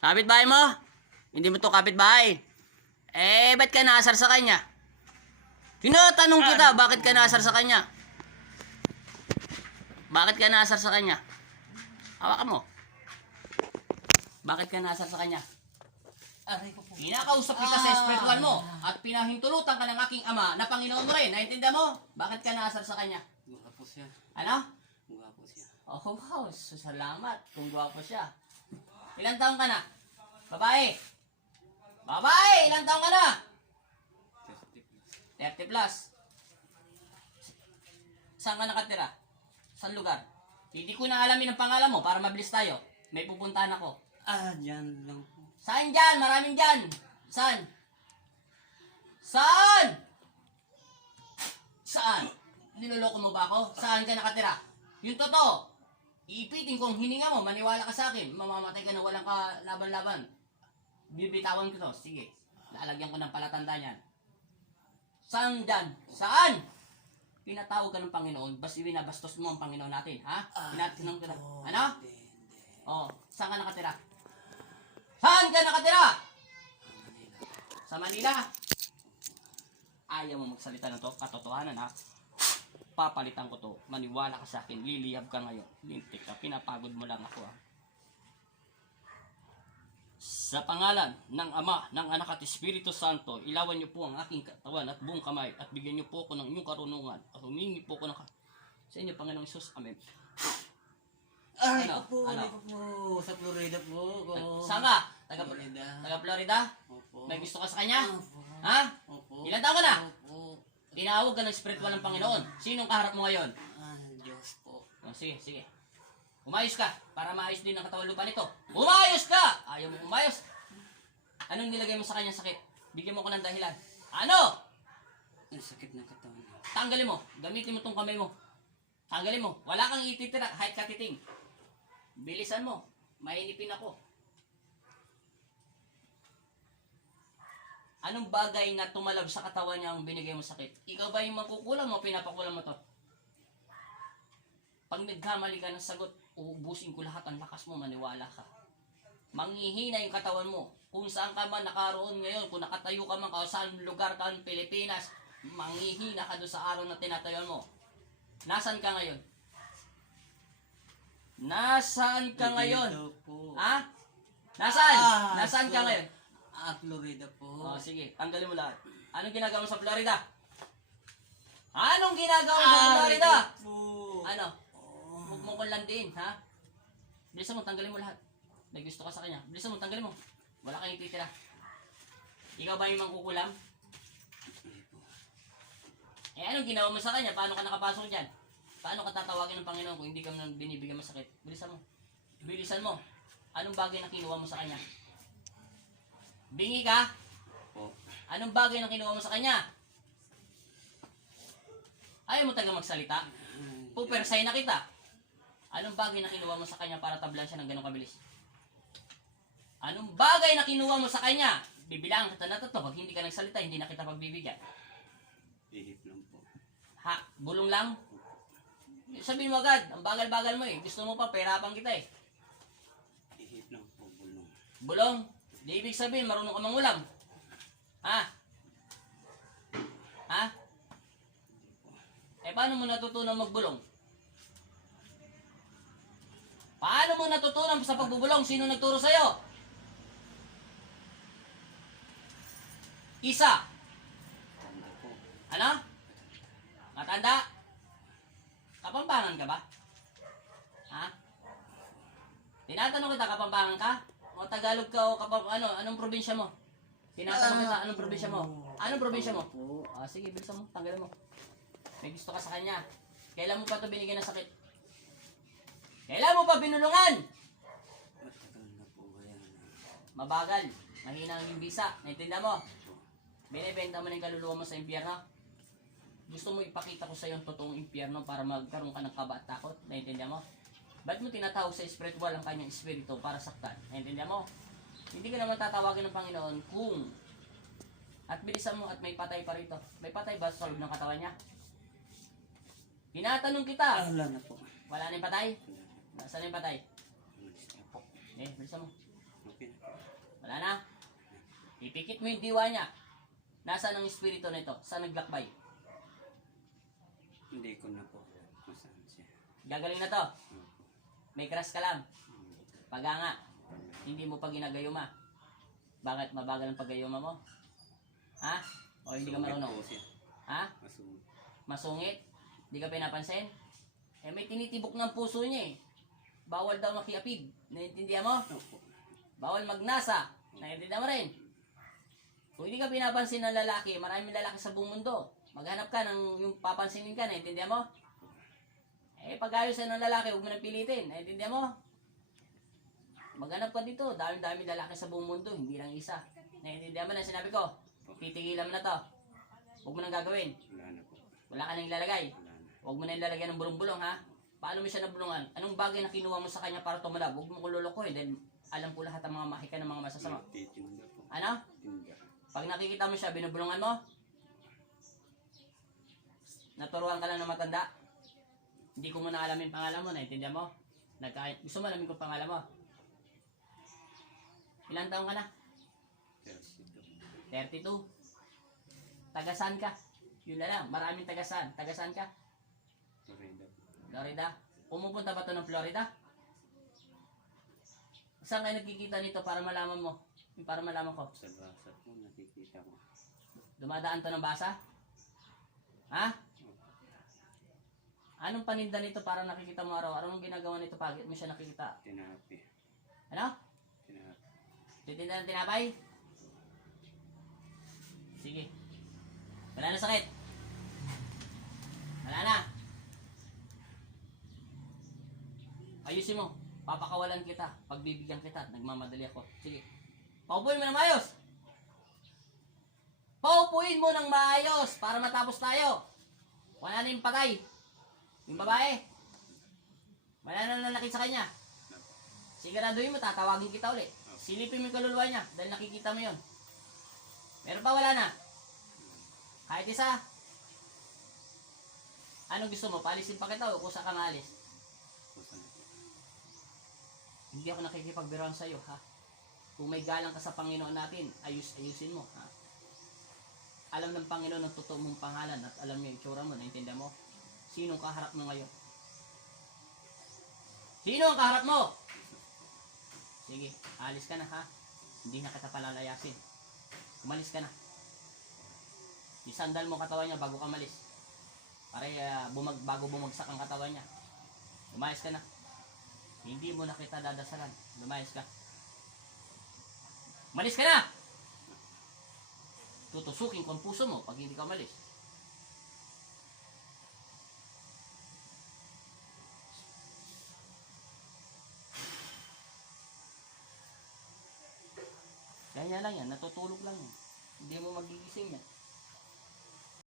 Kapitbahay mo? Hindi mo to kapitbahay. Ba't ka naasar sa kanya? Tinatanong kita, bakit ka naasar sa kanya? Bakit ka naasar sa kanya? Hawakan mo. Bakit ka naasar sa kanya? Aray ko po. Kinakausap kita sa espiritual mo at pinahintulutan ka ng aking ama na Panginoon mo rin. Naintindihan mo? Bakit ka naasar sa kanya? Gwapo siya. Ano? Gwapo siya. Oh, wow. Salamat kung gwapo siya. Ilang taong ka na? Babae. Babae! Ilang taong ka na? 30 plus. Saan ka nakatira? Saan lugar? Hindi ko na alamin ang pangalan mo para mabilis tayo. May pupuntahan ako. Dyan lang po. Saan dyan? Maraming dyan. Saan? Saan? Saan? Niloloko mo ba ako? Saan ka nakatira? Yung totoo. Iipitin ko ang hininga mo. Maniwala ka sa akin. Mamamatay ka na walang laban-laban. Bibitawan ko to. Sige. Lalagyan ko ng palatandaan yan. Saan dyan? Saan? Pinatawag ka ng Panginoon. Basta binabastos mo ang Panginoon natin. Ha? Tinatinong ko na. Ano? Oh, saan ka nakatira? Saan ka nakatira? Sa Manila. Ayaw mo magsalita ng to. Katotohanan ha. Papalitan ko to. Maniwala ka sa akin. Liliyab ka ngayon. Lintik ka. Pinapagod mo lang ako ha. Sa pangalan ng Ama, ng Anak at Espiritu Santo, ilawan niyo po ang aking katawan at buong kamay at bigyan niyo po ako ng inyong karunungan at humingi po ako ng sa inyo, Panginoong Isus. Amen. Aray Ano? ko po. Ano? Aray ko po. Sa Florida po. Saan ka? Florida. Taga Florida? Opo. May gusto ka sa kanya? Opo. Ha? Opo. Ilan taon ka na? Opo. Tinawag ka ng spiritual ng Panginoon. Sinong kaharap mo ngayon? Diyos po. Oh, sige, sige. Umayos ka para maayos din ang katawan lupa nito. Umayos ka! Ayaw mo umayos. Anong nilagay mo sa kanyang sakit? Bigyan mo ko ng dahilan. Ano? Ang sakit ng katawan. Tanggalin mo. Gamitin mo tong kamay mo. Tanggalin mo. Wala kang ititira. Kahit katiting. Bilisan mo. Mainipin ako. Anong bagay na tumalab sa katawan niya ang binigay mo sakit? Ikaw ba yung makukulang mo? Pinapakulang mo to? Pag nagkamali ka ng sagot, uubusin ko lahat ang lakas mo, maniwala ka. Manghihina yung katawan mo. Kung saan ka man nakaroon ngayon, kung nakatayo ka man, kung saan lugar ka ng Pilipinas, manghihina ka doon sa araw na tinatayuan mo. Nasaan ka ngayon? Nasaan ka ngayon? Florida po. Ha? Nasaan? Nasaan ka ngayon? Florida po. Oh, sige, tanggalin mo lahat. Anong ginagawa mo sa Florida? Anong ginagawa mo sa Florida? Po. Ano? Huwag mo kong landiin, ha? Bilisan mo, tanggalin mo lahat. May gusto ka sa kanya. Bilisan mo, tanggalin mo. Wala kang ititira. Ikaw ba yung mangkukulam? Anong ginawa mo sa kanya? Paano ka nakapasok dyan? Paano ka tatawagin ng Panginoon kung hindi ka nang binibigyan masakit? Bilisan mo. Bilisan mo. Anong bagay na kinuha mo sa kanya? Bingi ka? Po. Anong bagay na kinuha mo sa kanya? Ayaw mo taga magsalita? Pupersay na kita. Anong bagay na kinuha mo sa kanya para tablan siya ng ganong kabilis? Anong bagay na kinuha mo sa kanya? Bibilang kita na to. Pag hindi ka nagsalita, hindi na kita pagbibigyan. Ihip lang po. Ha? Bulong lang? Sabihin mo agad, ang bagal-bagal mo eh. Gusto mo pa, pahirapan kita eh. Ihip lang po. Bulong. Bulong? Di ibig sabihin, marunong ka mangulam. Ha? Ha? Paano mo natutunan magbulong? Paano mo natutunan sa pagbubulong? Sino nagturo sa'yo? Isa. Tanda po. Ano? Matanda? Kapampangan ka ba? Ha? Tinatanong kita, Kapampangan ka? O Tagalog ka o anong probinsya mo? Tinatanong kita, anong probinsya mo? Anong probinsya mo? Sige, bilisan mo, tanggalin mo. May gusto ka sa kanya. Kailan mo pa ito binigyan ng sakit? Kailan mo pa binulungan? Matagal na po. Kaya na. Mabagal. Mahina ang yung bisa. Naintindihan mo? Binibenta mo na yung kaluluwa mo sa impyerno. Gusto mo ipakita ko sa iyo ang totoong impyerno para magkaroon ka ng kaba at takot. Naintindihan mo? Ba't mo tinatawag sa spiritual ang kanyang espiritu para saktan? Naintindihan mo? Hindi ka naman tatawagin ng Panginoon kung at bilisan mo at may patay pa rito. May patay ba sa loob ng katawan niya? Tinatanong kita. Wala na po. Wala na yung patay? Nasaan yung patay? Umalis na po. Bilisan mo. Okay na po. Wala na. Ipikit mo yung diwa niya. Nasaan ang espiritu nito? Saan naglakbay? Hindi ko na po kung saan siya. Gagaling na to. Opo. May crush ka lang. Hmm. Paganga. Hindi mo pa ginagayuma. Bakit? Mabagal ang paggayuma mo? Ha? O hindi ka Masungit marunong? po siya. Ha? Masungit. Masungit? Hindi ka pinapansin? Eh may tinitibok ng puso niya eh. Bawal daw makiapid. Naiintindihan mo? Opo. Bawal magnasa. Naiintindihan mo rin? Kung hindi ka pinapansin ng lalaki, maraming lalaki sa buong mundo. Maghanap ka ng yung papansinin ka, naiintindihan mo? Eh, pag ayos ng lalaki, huwag mo nang pilitin. Naiintindihan mo? Maghanap ka dito. Dami-dami lalaki sa buong mundo, hindi lang isa. Naiintindihan mo na sinabi ko? Titigilan mo na to. Huwag mo nang gagawin. Wala na po. Wala ka nang ilalagay. Wala na. Huwag mo nang ilalagay ng bulong-bulong, ha? Paano mo siya nabulungan? Anong bagay na kinuha mo sa kanya para tumalab? Huwag mo ko lulukoy. Dahil alam ko lahat ang mga mahika ng mga masasama. Titinda po. Ano? Tinda. Pag nakikita mo siya, binubulungan mo? Naturuan ka lang ng matanda? Hindi ko muna alamin pangalan mo, naintindihan mo? Gusto mo alamin kung pangalan mo? Ilang taong ka na? 32. 32. Tagasan ka? Yun na lang, maraming tagasan. Tagasan ka? Florida po. Florida? Pumupunta ba to ng Florida? Saan kayo nagkikita nito para malaman mo? Para malaman ko. Sa basa po nakikita ko. Dumadaan to ng basa? Ha? Anong paninda nito para nakikita mo araw? Anong ginagawa nito pag mo siya nakikita? Tinapi. Ano? Tinapi. Titinda ng tinapay? Sige. Wala na sakit. Wala na. Ayusin mo. Papakawalan kita. Pagbibigyan kita. Nagmamadali ako. Sige. Paupuin mo ng maayos. Paupuin mo ng maayos para matapos tayo. Wala na yung patay. Yung babae. Wala na nanakit sa kanya. Siguraduhin mo, tatawagin kita ulit. Silipin mo yung kaluluwa niya dahil nakikita mo yun. Meron pa, wala na. Kahit isa. Anong gusto mo? Palisin pa kita o kusa ka maalis? Kusa na po. Hindi ako nakikipagbiruan sa'yo, ha? Kung may galang ka sa Panginoon natin, ayusin mo, ha? Alam ng Panginoon ang totoo mong pangalan at alam niya yung itsura mo, naintindihan mo? Sinong kaharap mo ngayon? Sino ang kaharap mo? Sige, alis ka na, ha? Hindi na kita palalayasin. Umalis ka na. Isandal mo katawan niya bago ka malis. Para bago bumagsak ang katawan niya. Umayos ka na. Hindi mo na kita dadasalan. Lumayas ka. Malis ka na! Tutusukin ko ang puso mo pag hindi ka malis. Ganyan lang yan. Natutulog lang yan. Hindi mo magigising yan.